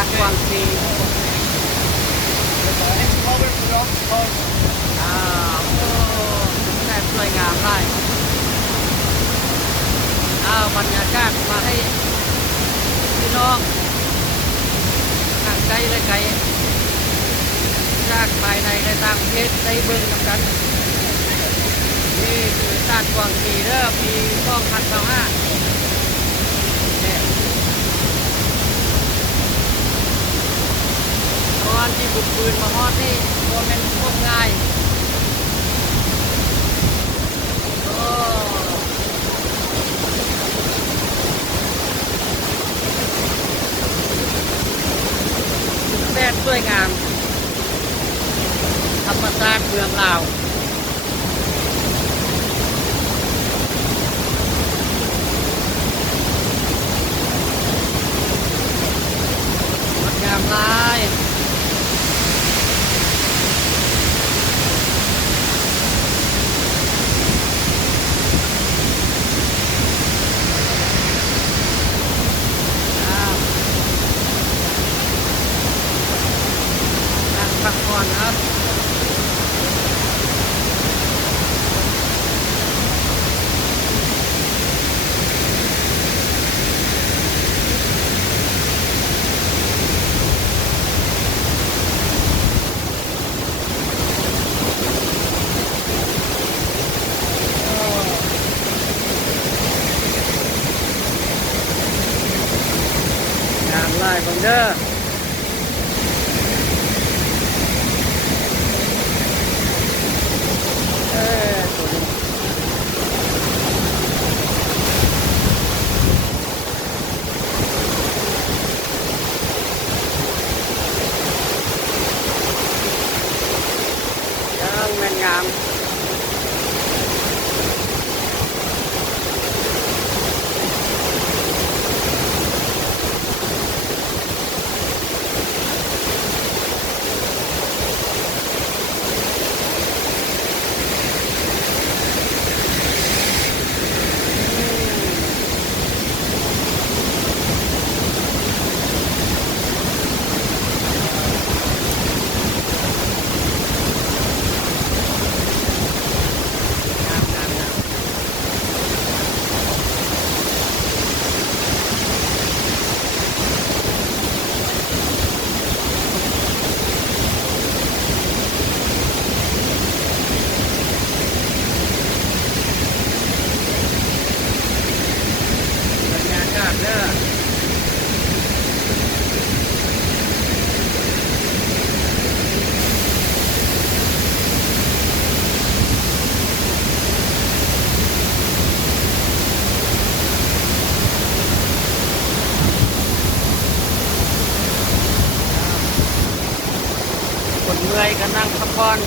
าดกวางซีโอ้แสนสวยงามเลยบรรยากาศมาให้พี่น้องทางไกลและไกลจากภายในและต่างประเทศได้เบิ่งกัน นี่คือตาดกวางซีเด้อปี2025เนี่ยตอนที่บุกปืนมาฮอดนี่โมเมนต์พวกง่ายโอ้แสนสวยงามธรรมชาติเมืองลาวงามลายนั่งพักผ่อนครับงามลายบังเด้อตัวนี้ยังแม่นงามเด้อคนเมื่อยก็นั่งพักผ่อน